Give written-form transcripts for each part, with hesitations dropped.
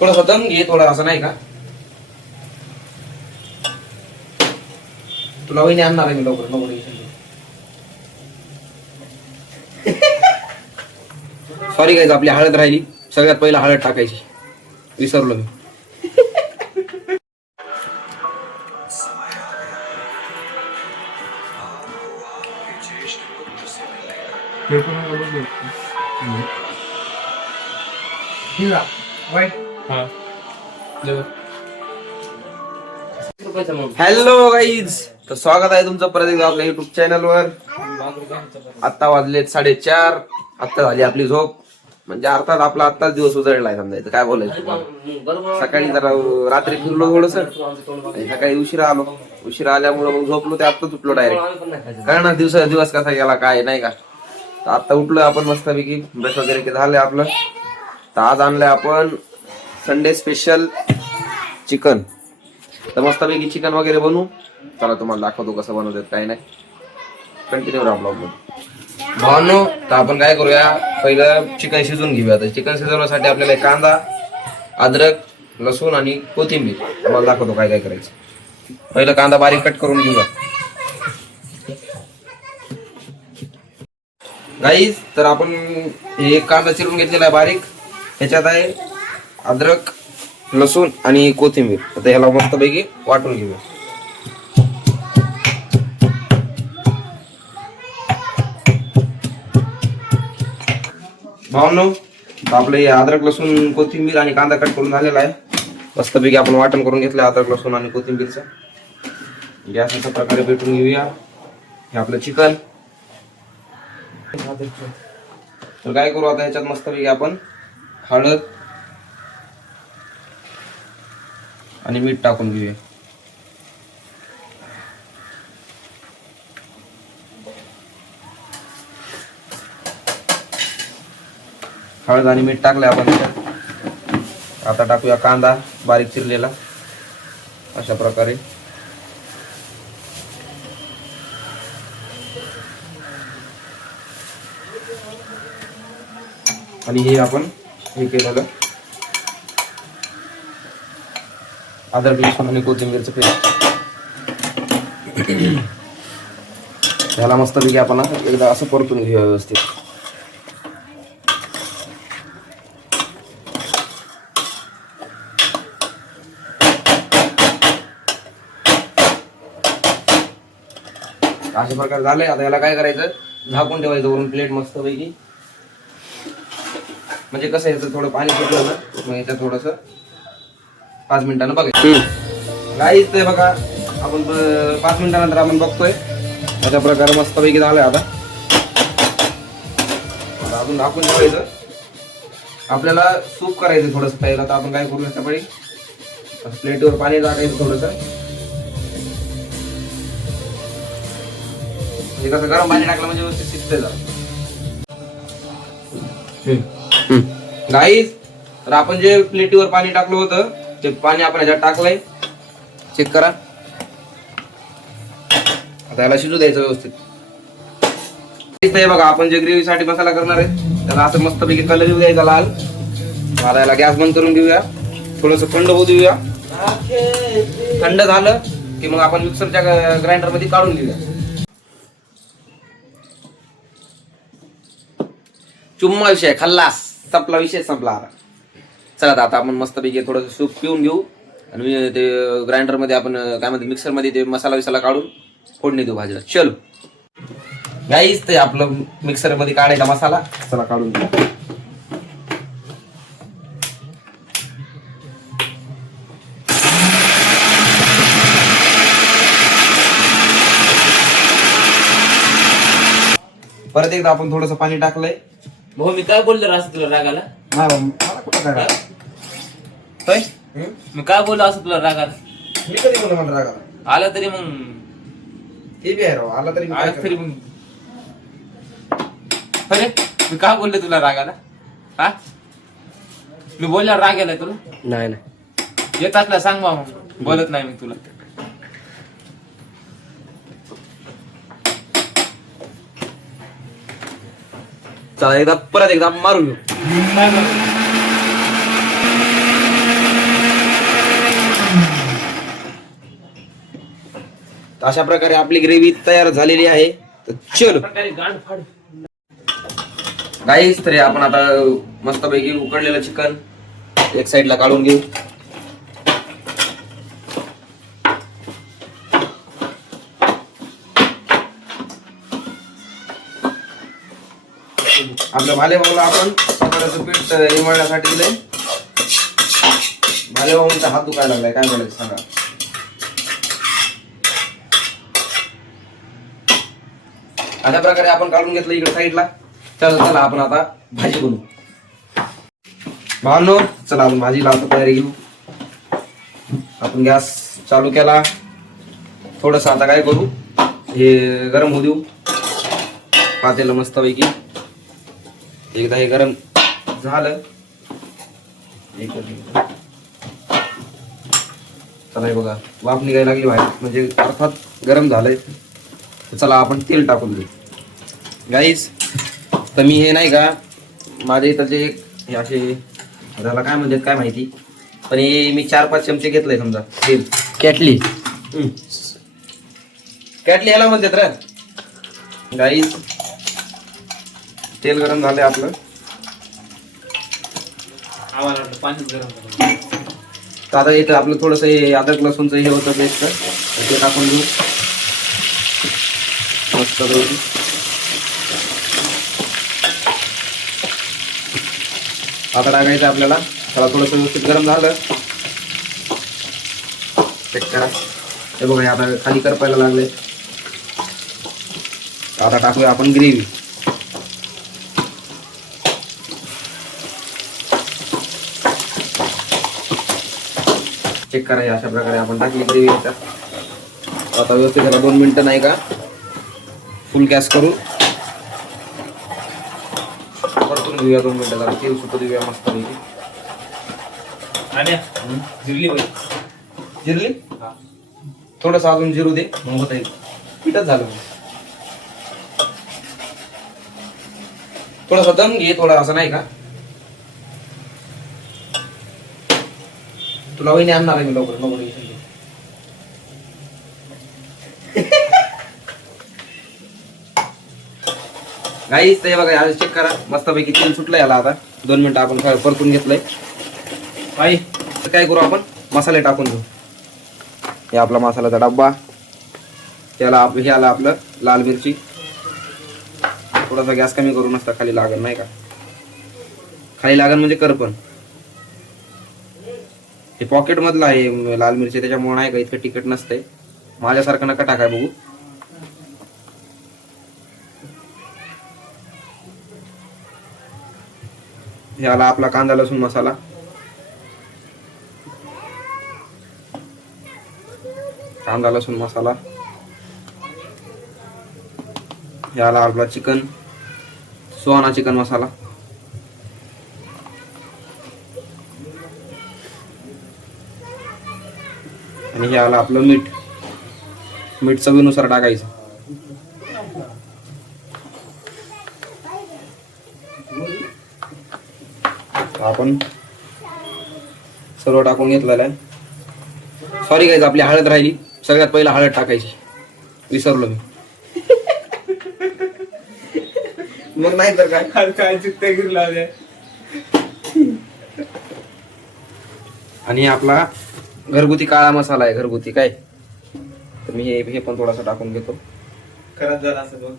थोडासा दम घे, थोडा असं नाही का. तुला वहिनी आणणार आहे मी लवकर. सॉरी गाईज, आपली हळद राहिली. सगळ्यात पहिला हळद टाकायची, विसरलो मी. हॅलो गाईज, तर स्वागत आहे तुमचं परत एकदा आपल्या युट्यूब चॅनल वर. आता वाजलेत 4:30. आता झाली आपली झोप, म्हणजे अर्थात आपला आत्ताच दिवस उजळलाय समजायचं. काय बोलायचं, सकाळी जरा रात्री फिरलो थोडस, सकाळी उशिरा आलो. उशिरा आल्यामुळे मग झोपलो, ते आत्ताच उठलो डायरेक्ट. काय ना दिवस कसा गेला काय नाही का. तर आता उठलो आपण मस्तपैकी, ब्रश वगैरे झालंय आपलं. तर आज आणलंय आपण संडे स्पेशल चिकन. तर मस्तपैकी चिकन वगैरे बनवू. चला तुम्हाला दाखवतो कसं बनवतात काय नाही. कंटिन्यू राहा ब्लॉग मध्ये भावांनो. तर आपण काय करूया, पहिलं चिकन शिजवून घेऊया. तर चिकन शिजवण्यासाठी आपल्याला कांदा, अद्रक, लसूण आणि कोथिंबीर. तुम्हाला दाखवतो काय काय करायचं. पहिलं कांदा बारीक कट करून घेऊया गाईज. तर आपण हे कांदा चिरून घेतलेला आहे बारीक. ह्याच्यात आहे अद्रक, लसूण आणि कोथिंबीर. आता ह्याला मस्तपैकी वाटून घेऊया. भावनो, आपलं हे अद्रक, लसूण, कोथिंबीर आणि कांदा कट करून झालेला आहे. मस्तपैकी आपण वाटण करून घेतलं अद्रक, लसूण आणि कोथिंबीरचं. गॅस अशा प्रकारे पेटून घेऊया. हे आपलं चिकन. तर काय करू आता, ह्याच्यात मस्तपैकी आपण हळद आणि मीठ टाकून घेऊया. हळद आणि मीठ टाकले आपण. आता टाकूया कांदा बारीक चिरलेला अशा प्रकारे. आणि हे आपण हे केलेलं अद्रक, लसूण आणि कोथिंबीरचं पेस्ट. ह्याला मस्तपैकी आपण एकदा असं परतून घेऊया व्यवस्थित. अशा प्रकारे झालंय. आता याला काय करायचं, झाकून ठेवायचं वरून प्लेट मस्तपैकी. म्हणजे कसं याचं थोडं पाणी सुटलं ना, मग याच्यात थोडस 5 मिनिटांना बघायचं. गाईच ते बघा, आपण 5 मिनिटानंतर आपण बघतोय अशा प्रकारे मस्तपैकी झालंय. आता अजून झाकून ठेवायचं. आपल्याला सूप करायचं थोडस पहिला. तर आपण काय करू, याच्याकडे प्लेटवर पाणी टाकायचं थोडस. म्हणजे कसं गरम पाणी टाकलं म्हणजे व्यवस्थित शिजते जरा. गाईज, तर आपण जे प्लेटीवर पाणी टाकलं होतं ते पाणी आपण ह्याच्यात टाकलंय. चेक करा. आता याला शिजू द्यायचं व्यवस्थित. हे बघा, आपण जे ग्रेव्ही साठी मसाला करणार आहे त्याला असं मस्तपैकी कलर येऊ द्यायचा लाल. मला याला गॅस बंद करून देऊया, थोडस थंड होऊ देऊया. थंड झालं की मग आपण मिक्सरच्या ग्राइंडर मध्ये काढून घेऊया. चुम्मा विषय खल्लास, संपला विषय, संपला. चला आता आपण मस्तपैकी थोडं सूप पिऊन घेऊ आणि ते ग्राइंडर मध्ये आपण काय म्हणते मिक्सर मध्ये ते मसाला विसाला काढून फोडणी देऊ भाजीला. चलो गाईस, ते आपलं मिक्सर मध्ये काढायचा मसाला. चला काढून घेऊ. परत एकदा आपण थोडस पाणी टाकलंय. भाऊ मी काय बोललो असं तुला रागाला? मला कुठं काय राग? होय मी काय बोललो असं तुला रागाला? मी कधी बोललो मला रागाला? आला तरी मग हे बी आहे राव, आला तरी आला तरी मग अरे मी काय बोललो तुला रागाला? हा मी बोलल्यावर राग आलाय तुला? नाही नाही, येत असला सांग बा, मग बोलत नाही मी तुला. चला एकदा परत एकदा मारून घेऊ. अशा प्रकारे आपली ग्रेव्ही तयार झालेली आहे. तर चलो गाईस, तरी आपण आता मस्तपैकी उकडलेलं चिकन एक साईडला काढून घेऊ. आपल्या भालेभाऊला आपण साखरेचं पीठ इमळण्यासाठी दिलंय. भालेभाऊंचा हात दुखायला लागलाय, काय बोलायचं सांगा. अशा प्रकारे आपण काढून घेतलं इकडे साईडला. चला आपण आता भाजी बनवू. भावनो चला आपण भाजीला आता तयारी घेऊ. आपण गॅस चालू केला. थोडस आता काय करू, हे गरम होऊ देऊ पातेलं मस्तपैकी. एकदा हे गरम झालं चला, हे बघा वाफ निघायला लागली बाहेर, म्हणजे अर्थात गरम झालंय. चला आपण तेल टाकून देऊ गाईस. तर मी हे नाही का, माझ्या इथं जे हे असे त्याला काय म्हणतात काय माहिती, पण हे मी 4-5 चमचे घेतलंय समजा तेल. कॅटली कॅटली याला म्हणतात रे गाईस. तेल गरम झालंय आपलं. तर आता इथं आपलं थोडस अद्रक लसूणचं हे होतं पेस्ट, ते टाकून घेऊ मस्त पैकी. आता टाकायचं आपल्याला. त्याला थोडस व्यवस्थित गरम झालं. चेक करा, हे बघा आता खाली करपायला लागले. आता टाकूया आपण ग्रेव्ही. चेक करा, अशा प्रकारे आपण टाकली ग्रेव्ही. आता व्यवस्थित त्याला 2 मिनिटं नाही का फुल गॅस करू परतून घेऊया. 2 मिनिटं जरा तेल सुटू देऊया मस्त पैकी. जिरली थोडस अजून जिरू दे, मग होता येईल. पिठच झालं. थोडासा दम घे, थोडा असं नाही का. तुला वहिनी आणणार आहे मी लवकर. गाईस ते बघा, यावेळेस चेक करा मस्तपैकी तेल सुटलं याला. आता 2 मिनिटं आपण परतून घेतलंय. बाई काय करू, आपण मसाले टाकून घेऊ. हे आपला मसाल्याचा डब्बा. त्याला हे आलं आपलं लाल मिरची. थोडासा गॅस कमी करू, नसता खाली लागल नाही का. खाली लागल म्हणजे करपण. हे पॉकेट मधलं आहे लाल मिरची, त्याच्यामुळे नाही का इतकं तिखट नसतंय. माझ्यासारखं नका टाकाय बघू. हे आला आपला कांदा लसूण मसाला. कांदा लसूण मसाला. हे आला आपला चिकन, सुहाना चिकन मसाला. आणि हे आलं आपलं मीठ. मीठ चवीनुसार टाकायचं. आपण सर्व टाकून घेतलेलं आहे. सॉरी गाईज, आपली हळद राहिली. सगळ्यात पहिला हळद टाकायची, विसरलो मी. मग नाही तर काय चित्ते गिरला. आणि आपला घरगुती काळा मसाला आहे, घरगुती काय. तर मी हे पण थोडासा टाकून घेतो. खराब झाला असं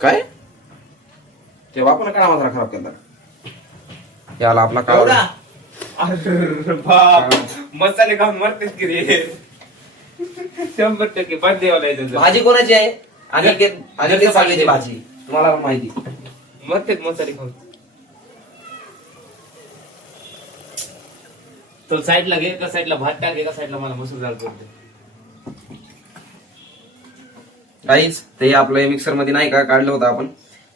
काय ते बापून काळा मसाला खराब केला. याला आपला काळा मसाले खाऊन मरतेच की रे. 100% बंदेवाला आहे तुझं. भाजी कोणाची आहे? अनिकेत सांगायची भाजी, तुम्हाला पण माहिती. मरतेच मसाले खाऊन. तो साईडला घे, एका साईडला भात टाक, एका साईडला मला मसूर डाळ करते. काहीच ते आपलं मिक्सर मध्ये नाही का काढलं होतं आपण,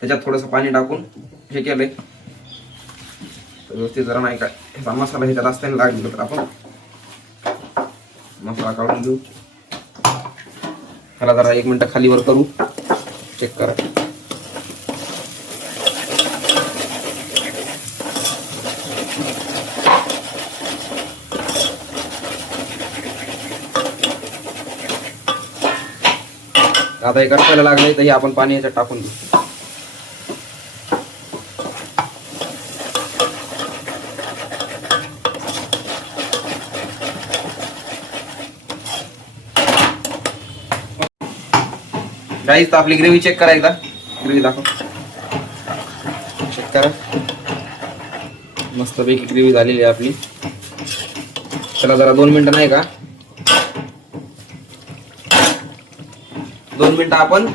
त्याच्यात थोडस पाणी टाकून हे केलंय व्यवस्थित. जरा नाही का मसाला ह्याच्यात असताना लागलो तर आपण मसाला काढून घेऊ. त्याला जरा 1 मिनिट खालीवर करू. चेक करा. आता हे करपायला लागलंय तर हे आपण पाणी याच्यात टाकून घेऊ. गाईस तर आपली ग्रेव्ही चेक करा एकदा. ग्रेव्ही दाखव, चेक करा. मस्तपैकी ग्रेव्ही झालेली आहे आपली. चला जरा 2 मिनिटं नाही का, 2 मिनिटं आपण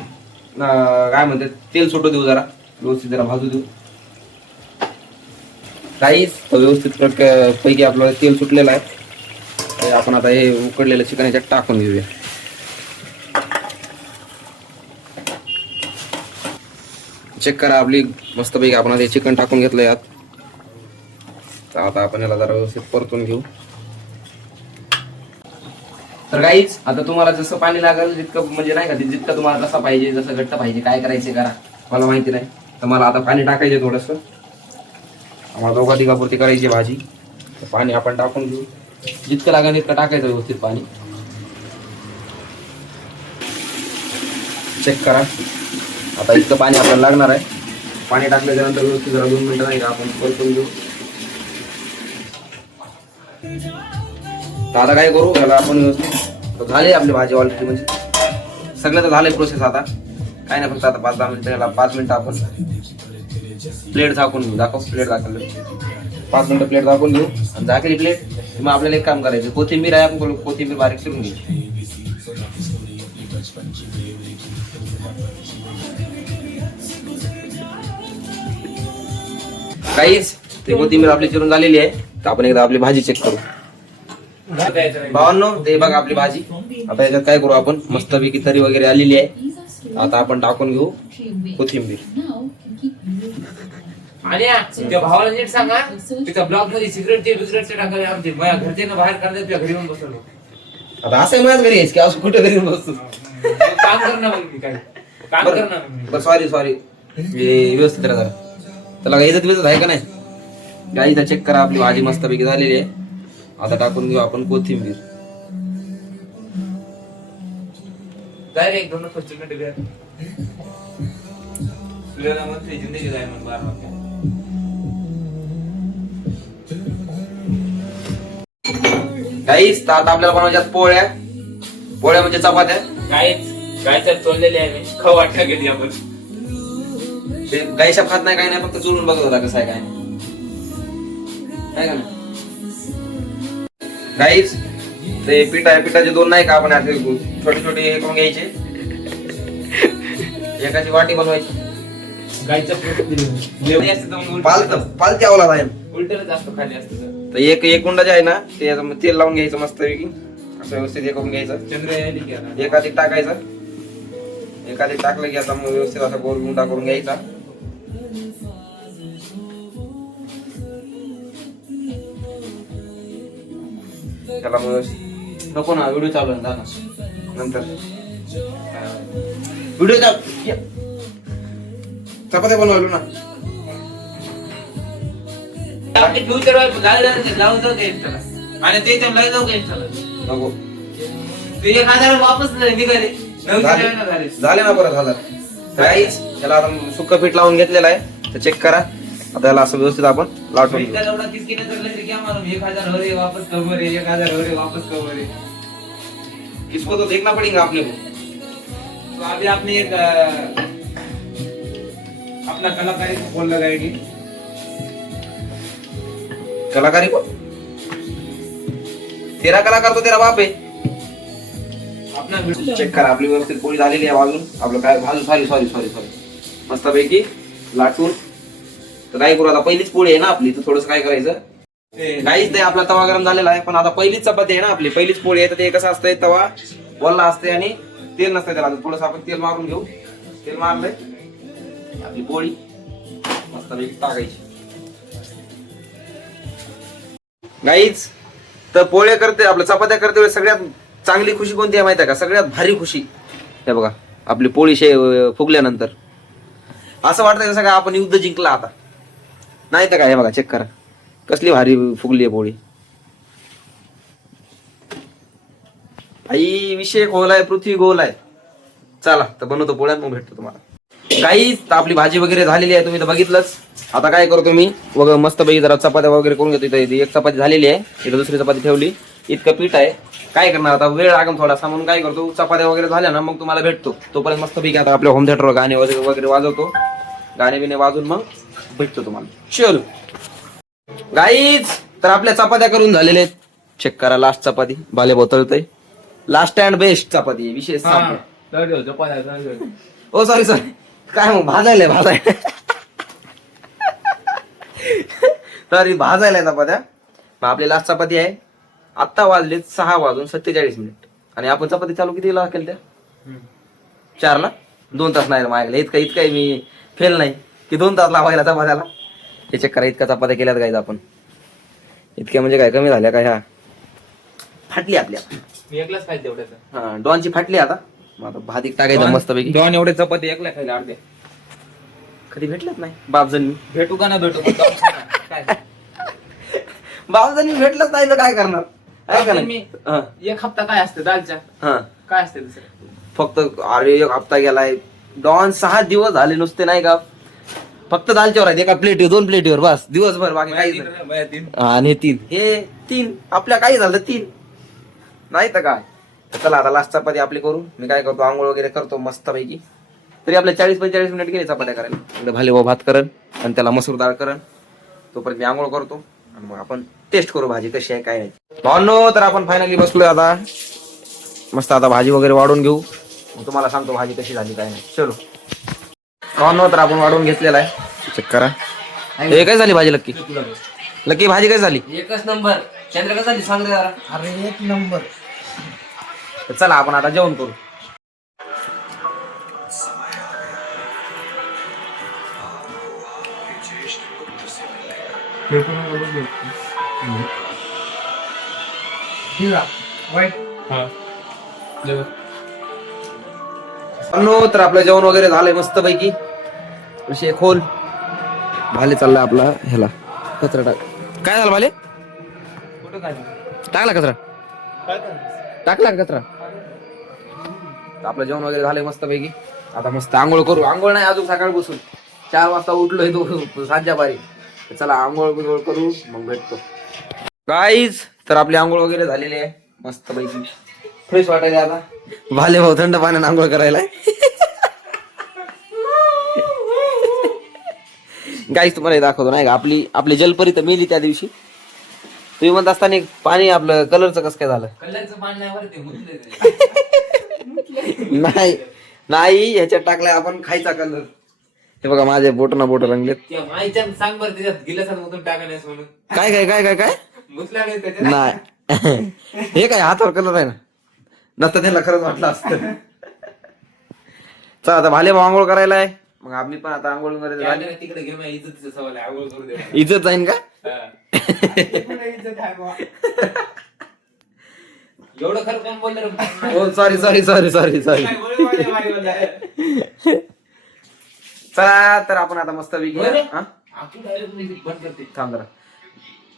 काय म्हणते तेल सुटू देऊ, जरा व्यवस्थित जरा भाजू देऊ. काहीच व्यवस्थित पैकी आपलं तेल सुटलेलं आहे. आपण आता हे उकडलेलं चिकन याच्यात टाकून घेऊया. चेक करा आपली मस्तपैकी आपण आता चिकन टाकून घेतलं यात. तर आता आपण याला जरा व्यवस्थित परतून घेऊ. तर गाईच आता तुम्हाला जसं पाणी लागेल जितकं, म्हणजे नाही का जितकं तुम्हाला जसं पाहिजे, जसं घट्ट पाहिजे, काय करायचे करा, मला माहिती नाही. तर मला आता पाणी टाकायचे थोडंसं. आम्हाला दोघा तिघापुरती करायची भाजी. तर पाणी आपण टाकून घेऊ. जितकं लागेल तितकं टाकायचं व्यवस्थित पाणी. चेक करा आता इतकं पाणी आपल्याला लागणार आहे. पाणी टाकल्याच्यानंतर व्यवस्थित जरा 2 मिनिटं नाही का आपण परतून घेऊ. तर आता काय करू, याला आपण व्यवस्थित झाली आपली भाजी ऑलरेडी, म्हणजे सगळं तर झालंय प्रोसेस. आता काय नाही, फक्त आता 5-10 मिनिटं, याला 5 मिनिटं आपण प्लेट झाकून घेऊ. दाखव प्लेट झाकलं, 5 मिनिटं प्लेट झाकून घेऊ. आणि झाकली प्लेट मग आपल्याला एक काम करायचं, कोथिंबीर आहे, आपण कोथिंबीर बारीक चिरून घेऊ. काहीच ते कोथिंबीर आपली चिरून झालेली आहे. तर आपण एकदा आपली भाजी चेक करू. भावांनो ते बघा आपली भाजी. आता याच्यात काय करू आपण, मस्तपैकी तरी वगैरे आलेली आहे. आता आपण टाकून घेऊ कोथिंबीर. आणि त्या भावाला नीट सांगा, तिथं ब्लॉक मध्ये सिगरेटचे टाकायला आमचे घरच्यांना बाहेर काढतात, तुझ्या घरी येऊन बसवलो. आता असं माझ्याच घरी आहेस की असं कुठे घरी बसतो. काम कर ना मग, मी काय काम कर ना. बरं सॉरी व्यवस्थित राहा जरा. त्याला इज्जत विजत आहे का नाही. गाईचा चेक करा आपली भाजी मस्तपैकी झालेली आहे. आता टाकून घेऊ आपण कोथिंबीर. डायरेक्ट दोन फर्स्ट डिग्री तुला म्हणते जिंदगी जाय मग 12 वाजता. गाईस तर आता आपल्याला बनवायच्यात पोळ्या. पोळ्या म्हणजे चपात्या. काय तर चोललेले आहे मी, खाऊ वाटलं घेतली आपण. ते गाईशा खात नाही, काय नाही, फक्त चुरून बघत होता कसं आहे काय का नाही. गाईस ते पीठ आहे, पिठाचे 2 नाही का आपण असे छोटे छोटे हे करून घ्यायचे. एकाची वाटी बनवायची. गायचं पालती आवला आहे उलट जास्त खाली असतं. तर एक कुंडा जे आहे ना ते तेल लावून घ्यायचं मस्तपैकी. असं व्यवस्थित हे करून घ्यायचं. चंद्र एकाधिक टाकायचं. एकाधिक टाकलं की आता मग व्यवस्थित असा गोल गुंडा करून घ्यायचा. त्याला मग नको ना, व्हिडिओ चालू आहे ना नंतर. व्हिडिओ चपात्या बनवलो ना. आपले फ्युचर लावून जाऊ का आणि ते लावून जाऊ का नको. ते 1000 वापस निघाले. झाले ना परत 1000. गाईस त्याला आता सुक्क पीठ लावून घेतलेलं आहे. तर चेक करा. आता याला असं व्यवस्थित आपण लाटून घेऊ. 1000 हो रे वापस कब रे, 1000 हो रे वापस कब रे. इसको तो देखना पड़ेगा आपने को. तो अभी आपने एक अपना कलाकारी को बोल लगाएगी. कलाकारी को तेरा कलाकार तो तेरा बाप आहे. अपना चेक करा आपली व्यवस्थित पोळी झालेली आहे. भाजून आपलं काय भाजून सॉरी मस्तपैकी लाटून. तर काय करू आता, पहिलीच पोळी आहे ना आपली, तर थोडस काय करायचं. काहीच नाही, आपला तवा गरम झालेला आहे. पण आता पहिलीच चपाती आहे ना आपली, पहिलीच पोळी आहे. तर ते कसं असतंय, तवा वल्ला असते आणि तेल नसतंय त्याला. थोडस आपण तेल मारून घेऊ. तेल मारलंय, आपली पोळी मस्तपैकी टाकायची. गाईच तर पोळ्या करते, आपल्या चपात्या करते वेळेस सगळ्यात चांगली खुशी कोणती आहे माहिती आहे का, सगळ्यात भारी खुशी. हे बघा आपली पोळी फुगल्यानंतर असं वाटतं जसं का आपण युद्ध जिंकला आता, नाही तर काय. हे बघा चेक करा कसली भारी फुगली आहे पोळी. आई विषय गोल आहे, पृथ्वी गोल आहे. चला तर बनवतो पोळ्या मग भेटतो तुम्हाला. काहीच तर आपली भाजी वगैरे झालेली आहे, तुम्ही तर बघितलंच. आता काय करतो मी मस्त पैकी जरा चपात्या वगैरे करून घेतो. इथं एक चपाती झालेली आहे, इथं दुसरी चपाती ठेवली. इतकं पीठ आहे, काय करणार आता, वेळ लागेल थोडासा, म्हणून काय करतो चपात्या वगैरे झाल्या ना मग तुम्हाला भेटतो. तोपर्यंत मस्त पैकी आता आपल्या होम थिएटरवर गाणे वगैरे वाजवतो, गाणे बिणे वाजून मग भेटतो तुम्हाला. चल गाईज, तर आपल्या चपात्या करून झालेल्या आहेत. चेक करा, लास्ट चपाती भाले बोतळतय. लास्ट अँड बेस्ट चपाती आहे, विशेष. ओ सॉरी काय मग भाजायला सॉरी भाजायला चपात्या. मग आपली लास्ट चपाती आहे. आत्ता वाजलेत 6:47 आणि आपण चपाती चालू कितीला केल्या त्या? 4ला. 2 तास नाही माझ्याकडे. इतकं मी फेल नाही की 2 तास लावायला चपात्याला. हे चेक करा, इतका चपात्या केल्यात गाईज आपण. इतक्या म्हणजे काय कमी झाल्या काय? ह्या फाटली आपल्या. मी एकलाच खायचं तेवढ्याचं. हा डॉनची फाटली आता. मग आता भात टाकायचं मस्त पैकी. 2 एवढे चपाती एकला खायला अर्धे. कधी भेटलंच नाही बापजण. भेटू का ना भेटू काय बापजण भेटलंच नाही तर काय करणार? आहे का नाही? मी हा, एक हप्ता काय असतं दालच्या, हा. काय असते दुसरं? फक्त अरे 1 हप्ता गेलाय डॉन. 6 दिवस झाले नुसते नाही का, फक्त दालच्यावर आहेत. एका प्लेटीवर 2 प्लेटीवर बस दिवसभर, बाकी काही आणि 3 हे 3 आपल्या काही झालं 3 नाही तर काय. चला आता लास्ट चपाती आपली करू. मी काय करतो, आंघोळ वगैरे करतो मस्त पैकी. तरी आपल्या 40-45 मिनिट गेले चपात्या करायला. इकडे भाले भात करण आणि त्याला मसूर डाळ करण. तोपर्यंत मी आंघोळ करतो आणि मग आपण टेस्ट करू भाजी कशी आहे काय नाही. भावनो, तर आपण फायनली बसलोय आता मस्त. आता भाजी वगैरे वाढून घेऊ, मग तुम्हाला सांगतो भाजी कशी झाली काय नाही. चलो भावनो, तर आपण वाढवून घेतलेला आहे. चेक करा. हे काय झाली भाजी लक्की? लक्की भाजी काय झाली? एकच नंबर. चंद्र कसं झाली सांग रे जरा. अरे 1 नंबर. चला आपण आता जेवण करू. तर आपलं जेवण वगैरे झालंय मस्त पैकी. विषय खोल. भाले चाललाय आपला ह्याला कचरा टाक. काय झालं भाले? कुठं काय टाकला कचरा? टाकला का कचरा? आपलं जेवण वगैरे झालंय मस्त पैकी. आता मस्त आंघोळ करू. आंघोळ नाही अजून, सकाळ बसून 4 वाजता उठलोय तो साध्या बारी. चला आंघोळ बिंघोळ करू मग भेटतो गाईज. तर आपली आंघोळ वगैरे झालेली आहे मस्त पैकी. फ्रेश वाटायला आता. भाले भाऊ थंड पाण्याने आंघोळ करायला. गाईज तुम्हाला हे दाखवतो नाही का, आपली जलपरी तर मेली त्या दिवशी. तुम्ही म्हणत असताना पाणी आपलं कलरचं कसं काय झालं? कलरचं पाणी नाही बरं ते मुतले. नाही ह्याच्यात टाकलाय आपण खायचा कलर. हे बघा माझे बोट रंगलेत. त्या माईच्या सांग बरं त्याच्यात गिलासात मुतून टाकायला म्हणून. काय मुतल्या नाही त्याच्यात. नाही हे काय हातावर कलर आहे ना, नसतं त्यांना खरंच वाटलं असतं. चला आता भाले भाऊ आंघोळ करायला आहे. मग आम्ही पण आता आंघोळ वगैरे झाली. तिकडे घेऊन इज्जतीचं सवाल आहे, आंघोळ करू दे. इज्जत जाईन का? एवढं खरं कोण बोललं रे? हो सॉरी. चला तर आपण आता मस्त थांब जरा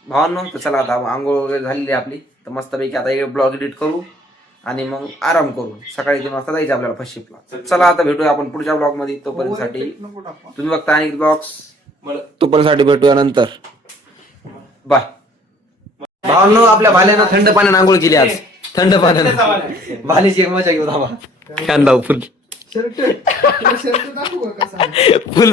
भावांनो. तर चला आता आंघोळ वगैरे झालेली आपली. तर मस्त पैकी आता एक ब्लॉग एडिट करू आणि मग आराम करू. सकाळी 3 वाजता जायचं आपल्याला फर्स्ट शिफ्टला. चला आता भेटूया आपण पुढच्या ब्लॉग मध्ये. तोपर्यंत साठी तुम्ही बघता अनेक ब्लॉग्स. तोपर्यंत साठी भेटूया नंतर. बाय भावांनो. आपल्या भाल्यानं थंड पाण्याने आंघोळ केली आज. थंड पाण्याने भालीची एक मजा घेऊ धावा. फॅन लावू फुल फुल